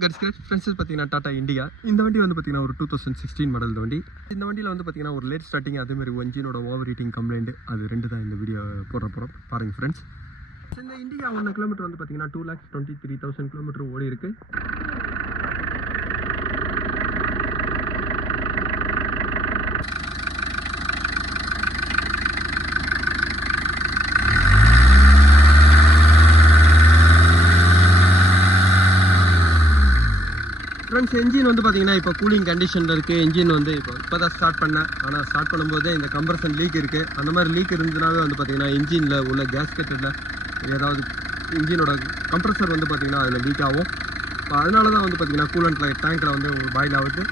Friends பார்த்தீங்கன்னா டாடா இண்டிகா இந்த வண்டி வந்து பார்த்தீங்கன்னா ஒரு 2016 மாடல் வண்டி. இந்த வண்டியில் வந்து பார்த்தீங்கன்னா ஒரு லேட் ஸ்டார்டிங் அதேமாதிரி இன்ஜினோட ஓவர் ஹீட்டிங் கம்ப்ளைண்ட் அது ரெண்டு தான் இந்த வீடியோ போடுறோம் பாருங்கள் ஃப்ரெண்ட்ஸ். இந்த இண்டிகா 1 கிலோமீட்டர் வந்து பார்த்தீங்கன்னா 2,23,000 கிலோமீட்டர் ஓடி இருக்கு. ஃப்ரெண்ட்ஸ் என்ஜின் வந்து பார்த்தீங்கன்னா இப்போ கூலிங் கண்டிஷனில் இருக்குது. என்ஜின் வந்து இப்போ தான் ஸ்டார்ட் பண்ணேன். ஆனால் ஸ்டார்ட் பண்ணும்போது இந்த கம்ப்ரஷன் லீக் இருக்குது. அந்த மாதிரி லீக் இருந்ததுனாவே வந்து பார்த்தீங்கன்னா இன்ஜினில் உள்ள கேஸ்கெட்டில் ஏதாவது இன்ஜினோட கம்ப்ரஸர் வந்து பார்த்தீங்கன்னா அதில் லீக் ஆகும். அதனால தான் வந்து பார்த்தீங்கன்னா கூலண்ட்டில் டேங்க்கில் வந்து பாயில் ஆகுது.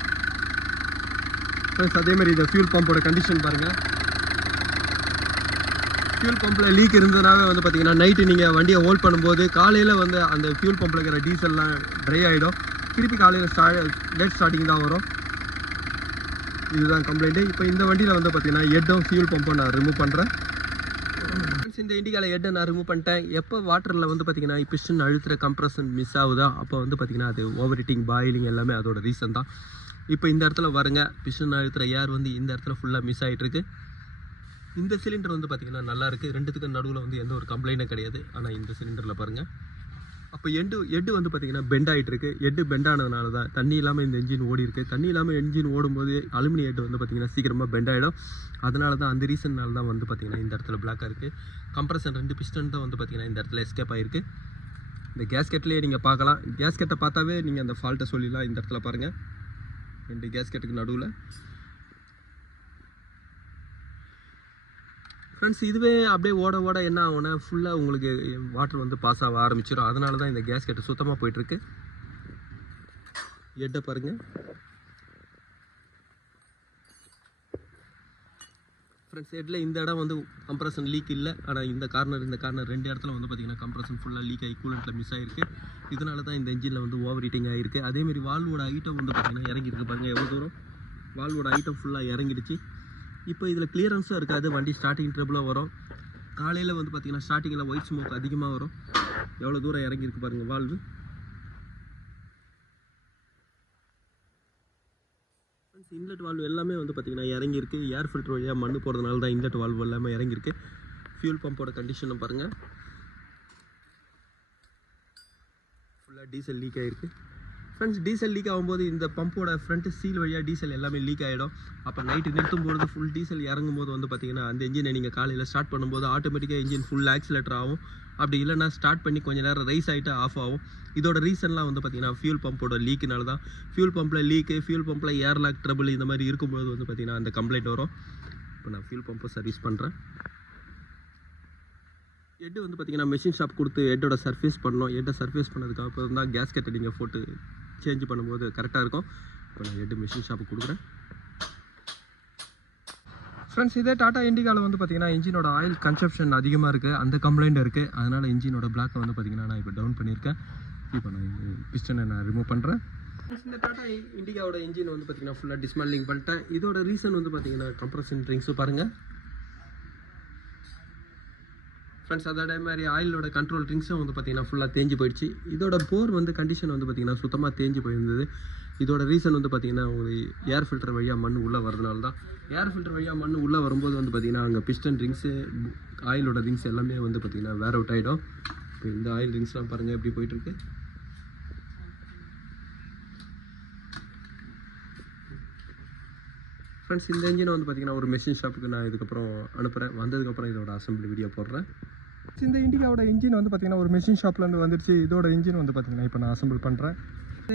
ஃப்ரெண்ட்ஸ் அதேமாதிரி இந்த ஃபியூல் பம்போட கண்டிஷன் பாருங்கள். ஃபியூல் பம்பில் லீக் இருந்ததுனாவே வந்து பார்த்தீங்கன்னா நைட்டு நீங்கள் வண்டியை ஹோல்ட் பண்ணும்போது காலையில் வந்து அந்த ஃபியூல் பம்பில் இருக்கிற டீசல்லாம் ட்ரை ஆகிடும். திருப்பி காலையில் லேட் ஸ்டார்டிங் தான் வரும். இதுதான் கம்ப்ளைண்ட்டு. இப்போ இந்த வண்டியில் வந்து பார்த்தீங்கன்னா ஹெட்டும் ஃபியூல் பம்பும் நான் ரிமூவ் பண்ணுறேன். இந்த இண்டிகாவில் ஹெட்டை நான் ரிமூவ் பண்ணிட்டேன். எப்போ வாட்டரில் வந்து பார்த்தீங்கன்னா பிஸ்டன் அழுத்துகிற கம்ப்ரஷன் மிஸ் ஆகுதா அப்போ வந்து பார்த்தீங்கன்னா அது ஓவர் ஹீட்டிங் பாயிலிங் எல்லாமே அதோட ரீசன் தான். இப்போ இந்த இடத்துல வருங்க பிஸ்டன் அழுத்துகிற ஏர் வந்து இந்த இடத்துல ஃபுல்லாக மிஸ் ஆகிட்டுருக்கு. இந்த சிலிண்டர் வந்து பார்த்தீங்கன்னா நல்லாயிருக்கு. ரெண்டுத்துக்கு நடுவில் வந்து எந்த ஒரு கம்ப்ளைண்ட்டும் கிடையாது. ஆனால் இந்த சிலிண்டரில் பாருங்கள் அப்போ எட்டு வந்து பார்த்தீங்கன்னா பெண்ட் ஆகிட்டு இருக்கு. எட்டு பெண்ட் ஆனதுனால தான் தண்ணி இல்லாமல் இந்த என்ஜின் ஓடி இருக்கு. தண்ணி இல்லாமல் என்ஜின் ஓடும்போது அலுமினியம் ஹெட் வந்து பார்த்தீங்கன்னா சீக்கிரமாக பெண்ட் ஆகிடும். அதனால தான் அந்த ரீசன்னால தான் வந்து பார்த்தீங்கன்னா இந்த இடத்துல பிளாக்காக இருக்குது. கம்ப்ரஷன் 2 பிஸ்டன் தான் வந்து பார்த்தீங்கன்னா இந்த இடத்துல எஸ்கேப் ஆகிருக்கு. இந்த கேஸ்கெட்லேயே நீங்கள் பார்க்கலாம். கேஸ்கெட்டை பார்த்தாவே நீங்கள் அந்த ஃபால்ட்டை சொல்லிடலாம். இந்த இடத்துல பாருங்கள் 2 கேஸ்கெட்டுக்கு நடுவில். ஃப்ரெண்ட்ஸ் இதுவே அப்படியே ஓட என்ன ஆகும்னா ஃபுல்லாக உங்களுக்கு வாட்டர் வந்து பாஸ் ஆக ஆரம்பிச்சிடும். அதனால தான் இந்த கேஸ்கெட்டு சுத்தமாக போயிட்டுருக்கு. ஹெட்டை பாருங்கள். ஃப்ரெண்ட்ஸ் ஹெட்டில் இந்த இடம் வந்து கம்ப்ரஷன் லீக் இல்லை. ஆனால் இந்த கார்னர் 2 இடத்துல வந்து பார்த்திங்கன்னா கம்ப்ரஷன் ஃபுல்லாக லீக் ஆகி கூலண்ட்டில் மிஸ் ஆகிருக்கு. இதனால தான் இந்த என்ஜினில் வந்து ஓவர் ஹீட்டிங் ஆகிருக்கு. அதேமாதிரி வால்வோட ஐட்டம் வந்து பார்த்திங்கன்னா இறங்கியிருக்கு பாருங்கள் எவ்வளோ தூரம். வால்வோட ஐட்டம் ஃபுல்லாக இறங்கிடுச்சு. இப்போ இதில் கிளியரன்ஸும் இருக்காது. வண்டி ஸ்டார்டிங் ட்ரபிளாக வரும். காலையில் வந்து பார்த்திங்கன்னா ஸ்டார்டிங்கில் ஒயிட் ஸ்மோக் அதிகமாக வரும். எவ்வளோ தூரம் இறங்கியிருக்கு பாருங்கள் வால்வு. இன்லெட் வால்வு எல்லாமே வந்து பார்த்திங்கன்னா இறங்கியிருக்கு. ஏர் ஃபில்டர் வழியாக மண் போகிறதுனால தான் இன்லெட் வால்வு எல்லாமே இறங்கியிருக்கு. ஃபியூல் பம்போட கண்டிஷனை பாருங்கள். ஃபுல்லாக டீசல் லீக் ஆகிருக்கு. ஃப்ரெண்ட்ஸ் டீசல் லீக் ஆகும்போது இந்த பம்போட ஃப்ரண்ட் சீல் வழியாக டீசல் எல்லாமே லீக் ஆகிடும். அப்போ நைட்டு நிறுத்தும்போது ஃபுல் டீசல் இறங்கும்போது வந்து பார்த்திங்கன்னா அந்த இன்ஜினை நீங்கள் காலையில் ஸ்டார்ட் பண்ணும்போது ஆட்டோமேட்டிக்காக இன்ஜின் ஃபுல் ஆக்சிலேட்டர் ஆகும். அப்படி இல்லைனா ஸ்டார்ட் பண்ணி கொஞ்சம் நேரம் ரைஸ் ஆகிட்டு ஆஃப் ஆகும். இதோட ரீசன்லாம் வந்து பார்த்திங்கன்னா ஃபியூல் பம்போட லீக்குனால தான். ஃபியூல் பம்பில் லீக்கு, ஃபியூல் பம்பில் ஏர் லாக் ட்ரபிள் இந்த மாதிரி இருக்கும்போது வந்து பார்த்திங்கன்னா அந்த கம்ப்ளைண்ட் வரும். இப்போ நான் ஃபியூல் பம்பை சர்வீஸ் பண்ணுறேன். ஹெட்டு வந்து பார்த்திங்கன்னா மெஷின் ஷாப் கொடுத்து ஹெட்டோட சர்ஃபேஸ் பண்ணணும். ஹெட்டை சர்ஃபேஸ் பண்ணதுக்கப்புறம் தான் கேஸ்கெட்டை நீங்கள் போட்டு சேஞ்ச் பண்ணும்போது கரெக்டாக இருக்கும். இப்போ நான் ஹெட்டு மெஷின் ஷாப்புக்கு கொடுக்குறேன். ஃப்ரெண்ட்ஸ் இதே டாடா இண்டிகாவில் வந்து பார்த்திங்கன்னா இன்ஜினோட ஆயில் கன்சப்ஷன் அதிகமாக இருக்குது. அந்த கம்ப்ளைண்ட் இருக்குது. அதனால் இன்ஜினோட பிளாக்கை வந்து பார்த்திங்கன்னா நான் இப்போ டவுன் பண்ணியிருக்கேன். இப்போ நான் பிஸ்டனை நான் ரிமூவ் பண்ணுறேன். இந்த டாடா இண்டிகாவோட இன்ஜின் வந்து பார்த்திங்கன்னா ஃபுல்லாக டிஸ்மேண்டிலிங் பண்ணிட்டேன். இதோட ரீசன் வந்து பார்த்திங்கன்னா கம்ப்ரஷன் ட்ரிங்க்ஸும் பாருங்கள் ஃப்ரெண்ட்ஸ். அதோட மாதிரி ஆயிலோட கண்ட்ரோல் ட்ரிங்க்ஸும் வந்து பார்த்திங்கன்னா ஃபுல்லாக தேஞ்சு போயிடுச்சு. இதோட போர் வந்து கண்டிஷன் வந்து பார்த்திங்கன்னா சுத்தமாக தேஞ்சு போயிருந்தது. இதோட ரீசன் வந்து பார்த்திங்கன்னா உங்களுக்கு ஏர் ஃபில்டர் வழியாக மண் உள்ளே வரதுனால தான். ஏர் ஃபில்டர் வழியாக மண் உள்ளே வரும்போது வந்து பார்த்திங்கன்னா அங்கே பிஸ்டன் ரிங்ஸு ஆயிலோட ரிங்ஸ் எல்லாமே வந்து பார்த்திங்கன்னா வேர் அவுட் ஆகிடும். இப்போ இந்த ஆயில் ரிங்ஸ்லாம் பாருங்கள் எப்படி போயிட்டுருக்கு. ஃப்ரெண்ட்ஸ் இந்த இன்ஜினை வந்து பார்த்திங்கன்னா ஒரு மெஷின் ஷாப்புக்கு நான் இதுக்கப்புறம் அனுப்புகிறேன். வந்ததுக்கப்புறம் இதோட அசம்பிளி வீடியோ போடுறேன். இந்த இண்டிகாவோட இன்ஜின் வந்து பார்த்திங்கன்னா ஒரு மெஷின் ஷாப்லேருந்து வந்துடுச்சு. இதோட இன்ஜின் வந்து பார்த்திங்கன்னா இப்போ நான் அசம்பிள் பண்ணுறேன்.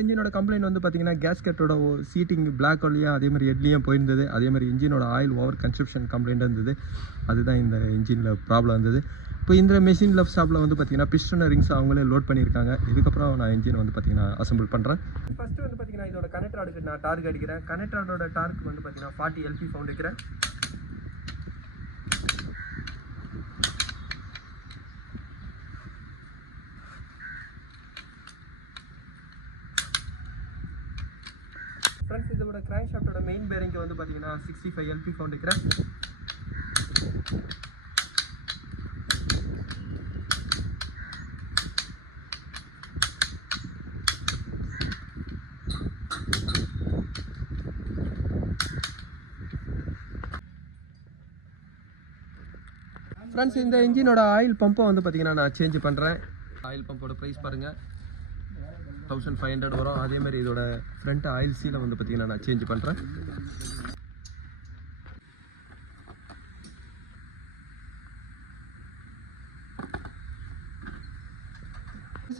இன்ஜினோட கம்ப்ளைண்ட் வந்து பார்த்திங்கன்னா கேஸ்கெட்டோட சீட்டிங் பிளாக் வழியாக அதேமாதிரி ஹெட்லேயும் போயிருந்தது. அதேமாதிரி இன்ஜினோட ஆயில் ஓவர் கன்சப்ஷன் கம்ப்ளைண்ட் இருந்தது. அதுதான் இந்த இன்ஜினில் ப்ராப்ளம் இருந்தது. இப்போ இந்த மெஷின் லெஃப்ட் ஷாப்பில் வந்து பார்த்திங்கன்னா பிஸ்டன் ரிங்ஸ் அவங்களே லோட் பண்ணியிருக்காங்க. இதுக்கப்புறம் நான் இன்ஜின் வந்து பார்த்திங்கன்னா அசம்பிள் பண்ணுறேன். ஃபஸ்ட்டு வந்து பார்த்திங்கன்னா இதோட கனெக்டர் ராடுக்கு நான் டார்க் அடிக்கிறேன். கனெக்டர் ராடோட டார்க் வந்து பார்த்திங்கன்னா 40 LP ஃபவுண்ட் வைக்கிறேன். ஃப்ரெண்ட்ஸ் இதோட கிராங்க் ஷாஃப்ட்டோட மெயின் பேரிங்க்கு வந்து பார்த்திங்கன்னா 65 LP ஃபவுண்ட் வைக்கிறேன். ஃப்ரெண்ட்ஸ் இந்த இன்ஜினோட ஆயில் பம்பை வந்து பார்த்தீங்கன்னா நான் சேஞ்ச் பண்ணுறேன். ஆயில் பம்போட ப்ரைஸ் பாருங்கள் 1500 வரும். அதேமாதிரி இதோட ஃப்ரண்ட் ஆயில் சீலை வந்து பார்த்தீங்கன்னா நான் சேஞ்ச் பண்ணுறேன்.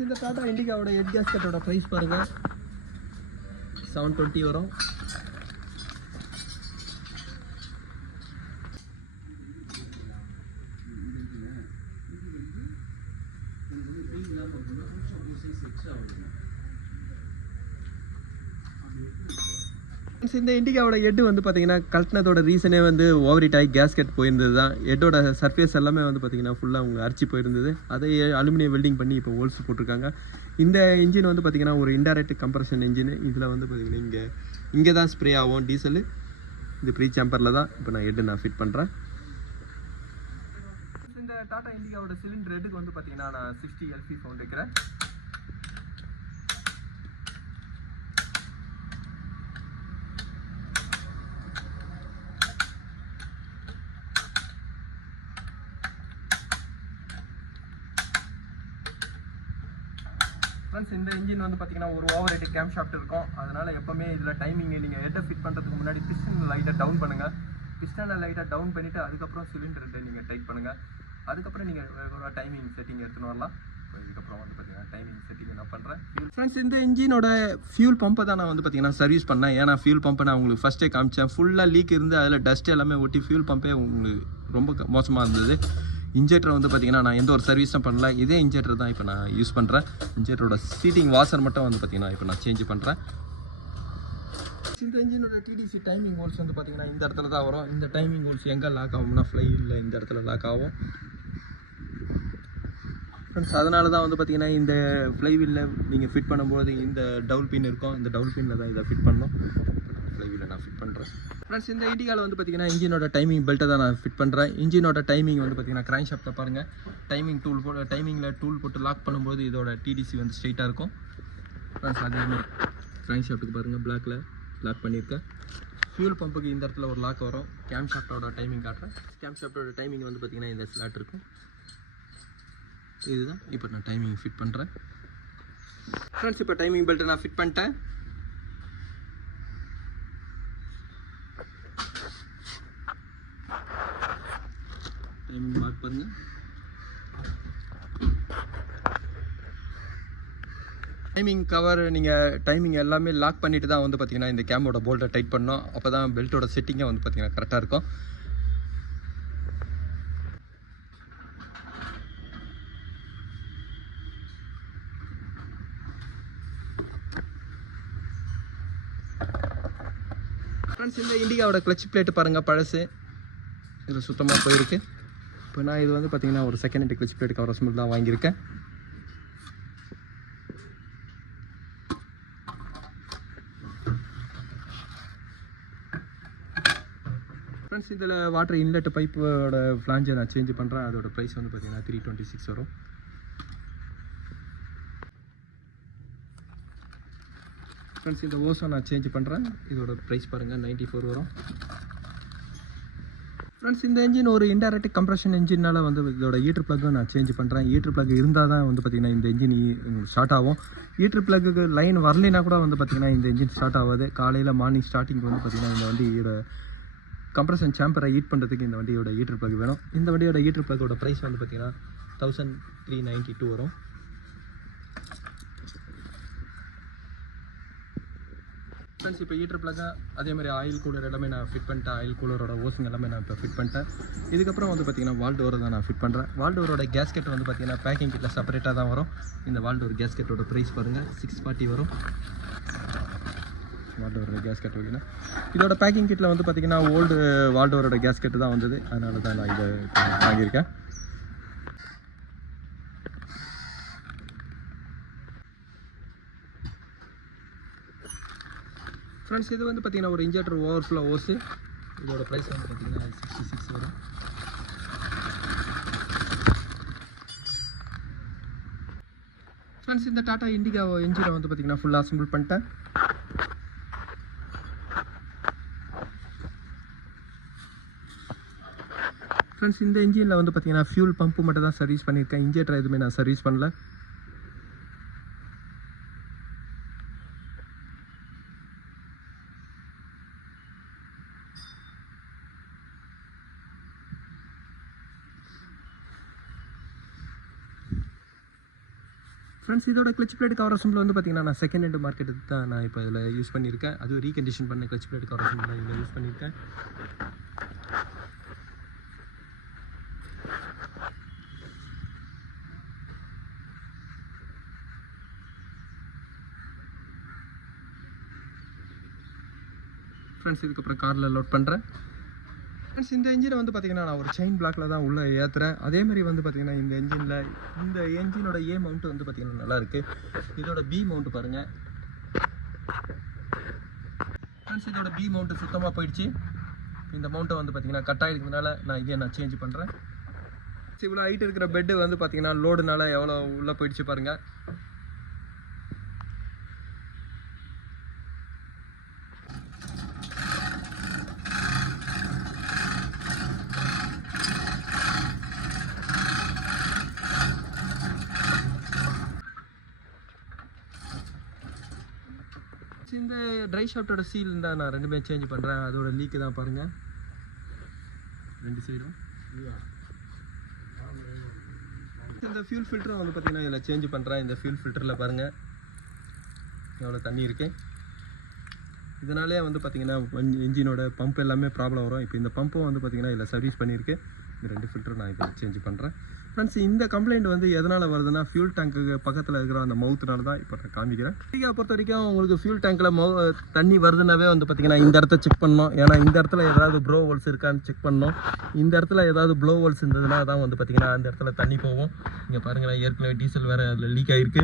இந்த டாடா இண்டிகாவோட ஹெட் கேஸ்கெட்டோட ப்ரைஸ் பாருங்கள் 720 வரும். இந்த இண்டிகாவோட ஹெட் வந்து பார்த்தீங்கன்னா கழட்டினதோட ரீசனே வந்து ஓவர் ஹீட் ஆகி கேஸ்கெட் போயிருந்தது தான். ஹெட்டோட சர்ஃபேஸ் எல்லாமே வந்து பார்த்தீங்கன்னா ஃபுல்லாக அவங்க அரிச்சு போயிருந்தது. அதை அலுமினியம் வெல்டிங் பண்ணி இப்போ ஹோல்ஸ் போட்டிருக்காங்க. இந்த இன்ஜின் வந்து பார்த்தீங்கன்னா ஒரு இன்டைரக்ட் கம்ப்ரஷன் இன்ஜின். இதில் வந்து பார்த்தீங்கன்னா இங்கே தான் ஸ்ப்ரே ஆகும் டீசல். இது ப்ரீ சாம்பரில் தான் இப்போ நான் ஹெட்டு ஃபிட் பண்ணுறேன். இந்த டாடா இண்டிகாவோட சிலிண்டர் ஹெட்டுக்கு வந்து பார்த்தீங்கன்னா நான் 60 LP ஃபவுண்ட் வைக்கிறேன். ஃப்ரெண்ட்ஸ் இந்த இன்ஜின் வந்து பார்த்தீங்கன்னா ஒரு ஓவர் ஹெட் கேம் ஷாஃப்ட் இருக்கும். அதனால் எப்போவுமே இதில் டைமிங் நீங்கள் ஹெட்டை ஃபிட் பண்ணுறதுக்கு முன்னாடி பிஸ்டன் லைட்டாக டவுன் பண்ணுங்கள். பிஸ்டனை லைட்டாக டவுன் பண்ணிவிட்டு அதுக்கப்புறம் சிலிண்டர் ஹெட்டை நீங்கள் டைட் பண்ணுங்கள். அதுக்கப்புறம் நீங்கள் டைமிங் செட்டிங் எடுத்துன்னு வரலாம். இதுக்கப்புறம் வந்து பார்த்தீங்கன்னா டைமிங் செட்டிங் நான் பண்ணுறேன். ஃப்ரெண்ட்ஸ் இந்த இன்ஜினோட ஃபியூல் பம்பை தான் நான் வந்து பார்த்தீங்கன்னா சர்வீஸ் பண்ணேன். ஏன்னா ஃபியூல் பம்பை நான் உங்களுக்கு ஃபஸ்ட்டே காமிச்சேன். ஃபுல்லாக லீக் இருந்து அதில் டஸ்ட் எல்லாமே ஒட்டி ஃபியூல் பம்பே உங்களுக்கு ரொம்ப மோசமாக இருந்தது. இன்ஜெக்டர் வந்து பார்த்தீங்கன்னா நான் எந்த ஒரு சர்வீஸும் பண்ணல. இதே இன்ஜெக்டர் தான் இப்போ நான் யூஸ் பண்ணுறேன். இன்ஜெக்டரோட சீட்டிங் வாஷர் மட்டும் வந்து பார்த்தீங்கன்னா இப்போ நான் சேஞ்ச் பண்ணுறேன். இந்த இன்ஜினோட டிடிசி டைமிங் ஹோல்ஸ் வந்து பார்த்தீங்கன்னா இந்த இடத்துல தான் வரும். இந்த டைமிங் ஹோல்ஸ் எங்கே லாக் ஆகும்னா ஃப்ளைவில் இந்த இடத்துல லாக் ஆகும். ஃப்ரெண்ட்ஸ் அதனால தான் வந்து பார்த்தீங்கன்னா இந்த ஃப்ளைவீலில் நீங்கள் ஃபிட் பண்ணும்போது இந்த டவுல் பின் இருக்கும். இந்த டவுல் பின்னில் தான் இதை ஃபிட் பண்ணணும். ஃப்ளைவீலில் நான் ஃபிட் பண்ணுறேன். ஃப்ரெண்ட்ஸ் இந்த இண்டிகாவில் வந்து பார்த்தீங்கன்னா இன்ஜினோட டைமிங் பெல்ட்டை தான் நான் ஃபிட் பண்ணுறேன். இன்ஜினோட டைமிங் வந்து பார்த்தீங்கன்னா கிராங்க் ஷாஃப்ட்டில் பாருங்கள். டைமிங்கில் டூல் போட்டு லாக் பண்ணும்போது இதோட டிடிசி வந்து ஸ்ட்ரைட்டாக இருக்கும். ஃப்ரெண்ட்ஸ் அதேமாதிரி கிராங்க் ஷாஃப்ட்டுக்கு பாருங்கள் பிளாக்கில் லாக் பண்ணியிருக்கேன். ஃபியூல் பம்புக்கு இந்த இடத்துல ஒரு லாக் வரும். கேம் ஷாஃப்ட்டோட டைமிங் காட்டுறேன். கேம் ஷாஃப்ட்டோட டைமிங் வந்து பார்த்தீங்கன்னா இந்த ஸ்லாட் இருக்கும். இதுதான் இப்போ நான் டைமிங் ஃபிட் பண்ணுறேன். ஃப்ரெண்ட்ஸ் இப்போ டைமிங் பெல்ட்டை நான் ஃபிட் பண்ணிட்டேன். டைமிங் மார்க் பண்ணுங்க. டைமிங் கவர் நீங்கள் டைமிங் எல்லாமே லாக் பண்ணிட்டு தான் வந்து பார்த்தீங்கன்னா இந்த கேமோட போல்ட்டை டைட் பண்ணோம். அப்போ தான் பெல்ட்டோட செட்டிங்கே வந்து பார்த்தீங்கன்னா கரெக்டாக இருக்கும். ஃப்ரெண்ட்ஸ் இந்த இண்டிகாவோட கிளச் பிளேட்டு பாருங்கள் பழசு. இதில் சுத்தமாக போயிருக்கு. இப்போ நான் இது வந்து பார்த்தீங்கன்னா ஒரு second hand clutch plate cover smell தான் வாங்கியிருக்கேன். ஃப்ரெண்ட்ஸ் இதில் வாட்டர் இன்லெட் பைப்போட ஃப்ளாஞ்சை நான் சேஞ்ச் பண்ணுறேன். அதோட ப்ரைஸ் வந்து பார்த்தீங்கன்னா 326 வரும். ஃப்ரெண்ட்ஸ் இந்த ஓஸை நான் சேஞ்ச் பண்ணுறேன். இதோட ப்ரைஸ் பாருங்கள் 94 வரும். ஃப்ரெண்ட்ஸ் இந்த இன்ஜின் ஒரு இன்டைரக்ட் கம்ப்ரஷன் இன்ஜினால் வந்து இதோட ஈட்டர் ப்ளக்கும் நான் சேஞ்ச் பண்ணுறேன். ஈட்டர் ப்ளக் இருந்தால் தான் வந்து பார்த்திங்கன்னா இந்த இன்ஜின் ஸ்டார்ட் ஆகும். ஈட்டர் ப்ளக்கு லைன் வரலைன்னா கூட வந்து பார்த்திங்கன்னா இந்த இன்ஜின் ஸ்டார்ட் ஆகாது. காலையில் மார்னிங் ஸ்டார்டிங் வந்து பார்த்திங்கன்னா இந்த வண்டியோட கம்ப்ரஷன் சாம்பரை ஹீட் பண்ணுறதுக்கு இந்த வண்டியோட ஈட்டர் ப்ளக் வேணும். இந்த வண்டியோட ஈட்டர் ப்ளக்கோட ப்ரைஸ் வந்து பார்த்திங்கன்னா 1392 வரும். ஃப்ரெண்ட்ஸ் இப்போ ஹீட்டர் ப்ளக்காக அதேமாதிரி ஆயில் கூலர் எல்லாமே நான் ஃபிட் பண்ணிட்டேன். ஆயில் கூலரோட ஓசிங் எல்லாமே நான் இப்போ ஃபிட் பண்ணிட்டேன். இதுக்கப்புறம் வந்து பார்த்திங்கன்னா வால் டோரை தான் நான் ஃபிட் பண்ணுறேன். வால் டோரோட கேஸ்கெட் வந்து பார்த்திங்கன்னா பேக்கிங் கிட்டில் செப்பரேட்டாக தான் வரும். இந்த வால் டோர் கேஸ்கெட்டோட ப்ரைஸ் பாருங்கள் 640 வரும். வால் டோரோட கேஸ்கெட் வைக்கணும். இதோட பேக்கிங் கிட்டில் வந்து பார்த்திங்கன்னா ஓல்டு வால் டோரோட கேஸ்கெட்டு தான் வந்தது. அதனால தான் நான் இதை வாங்கியிருக்கேன். ஃப்ரெண்ட்ஸ் இது வந்து பார்த்திங்கன்னா ஒரு இன்ஜெக்டர் ஓவர்ஃப்ளோ ஓஸு. இதோட ப்ரைஸ் வந்து பார்த்திங்கன்னா 66 வரும். ஃப்ரெண்ட்ஸ் இந்த டாடா இண்டிகா இன்ஜினை வந்து பார்த்திங்கன்னா ஃபுல்லாக அசம்பிள் பண்ணிட்டேன். ஃப்ரெண்ட்ஸ் இந்த இன்ஜினில் வந்து பார்த்தீங்கன்னா ஃபியூல் பம்ப்பு மட்டும் தான் சர்வீஸ் பண்ணியிருக்கேன். இன்ஜெக்டர் எதுவுமே நான் சர்வீஸ் பண்ணல. ஃப்ரெண்ட்ஸ் இதோட கிளச் பிளேட் கவர் அசம்பிள் வந்து பார்த்தீங்கன்னா நான் செகண்ட் ஹேண்ட் மார்க்கெட்டு தான் நான் இப்போ இதில் யூஸ் பண்ணியிருக்கேன். அதுவும் ரீகண்டிஷன் பண்ண கிளச் பிளேட் கவர் அசம்பிள் இதில் யூஸ் பண்ணியிருக்கேன். ஃப்ரெண்ட்ஸ் இதுக்கப்புறம் காரில் லோட் பண்ணுறேன். ஃப்ரெண்ட்ஸ் இந்த இன்ஜினை வந்து பார்த்தீங்கன்னா நான் ஒரு செயின் பிளாக்ல தான் உள்ளே ஏற்றுறேன். அதே மாதிரி வந்து பார்த்தீங்கன்னா இந்த என்ஜினோட ஏ மவுண்ட் வந்து பார்த்தீங்கன்னா நல்லாயிருக்கு. இதோட பி மவுண்ட் பாருங்கள் ஃப்ரெண்ட்ஸ், இதோட பி மவுண்ட்டு சுத்தமாக போயிடுச்சு. இந்த மவுண்ட்டை வந்து பார்த்தீங்கன்னா கட் ஆகிடுறதுனால நான் சேஞ்ச் பண்ணுறேன். இவ்வளோ ஹைட் இருக்கிற பெட்டு வந்து பார்த்தீங்கன்னா லோடுனால எவ்வளோ உள்ளே போயிடுச்சு பாருங்கள். இந்த ட்ரை ஷாஃப்டோட சீல் தான் நான் ரெண்டுமே சேஞ்ச் பண்ணுறேன். அதோட லீக்கு தான் பாருங்கள் ரெண்டு சைடும். இந்த ஃபியூல் ஃபில்டரும் வந்து பார்த்தீங்கன்னா இதில் சேஞ்ச் பண்ணுறேன். இந்த ஃபியூல் ஃபில்டரில் பாருங்கள் எவ்வளோ தண்ணி இருக்குது. இதனாலே வந்து பார்த்தீங்கன்னா இன்ஜினோட பம்ப் எல்லாமே ப்ராப்ளம் வரும். இப்போ இந்த பம்பும் வந்து பார்த்தீங்கன்னா இதில் சர்வீஸ் பண்ணியிருக்கு. இந்த ரெண்டு ஃபில்டரும் நான் இப்போ சேஞ்ச் பண்ணுறேன். ஃப்ரெண்ட்ஸ் இந்த கம்ப்ளைண்ட் வந்து எதனால் வருதுன்னா ஃபியூல் டேங்க்கு பக்கத்தில் இருக்கிற அந்த மவுத்துனால தான் இப்போ நான் காமிக்கிறேன். இண்டிகா பொறுத்த வரைக்கும் உங்களுக்கு ஃபியூல் டேங்க்கில் தண்ணி வருதுனாவே வந்து பார்த்தீங்கன்னா இந்த இடத்த செக் பண்ணணும். ஏன்னா இந்த இடத்துல ஏதாவது ப்ளோ ஹோல்ஸ் இருக்கான்னு செக் பண்ணணும். இந்த இடத்துல ஏதாவது ப்ளோ ஹோல்ஸ் இருந்ததுன்னா தான் வந்து பார்த்தீங்கன்னா அந்த இடத்துல தண்ணி போகும். இங்கே பாருங்கள் ஏற்கனவே டீசல் வேறு அதில் லீக் ஆகிருக்கு.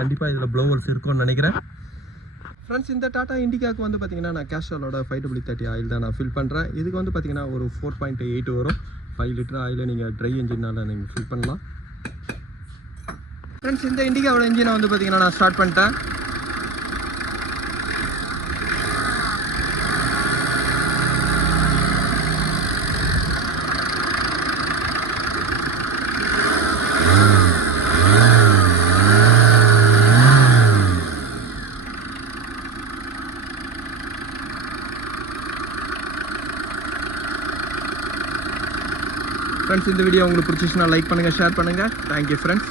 கண்டிப்பாக இதில் ப்ளோ ஹோல்ஸ் இருக்கும்னு நினைக்கிறேன். ஃப்ரெண்ட்ஸ் இந்த டாட்டா இண்டிகாவுக்கு வந்து பார்த்தீங்கன்னா நான் கேஸ்ட்ராலோட 5W30 ஆயில் தான் நான் ஃபில் பண்ணுறேன். இதுக்கு வந்து பார்த்தீங்கன்னா ஒரு 4.8 வரும். 5 லிட்டர் ஆயிலை நீங்கள் ட்ரை இன்ஜினால் நீங்கள் ஃபில் பண்ணலாம். ஃப்ரெண்ட்ஸ் இந்த இண்டிகாவோட இன்ஜினை வந்து பார்த்தீங்கன்னா நான் ஸ்டார்ட் பண்ணிட்டேன். ஃப்ரெண்ட்ஸ் இந்த வீடியோ உங்களுக்கு பிடிச்சிச்சுன்னா லைக் பண்ணுங்கள், ஷேர் பண்ணுங்கள். Thank you friends.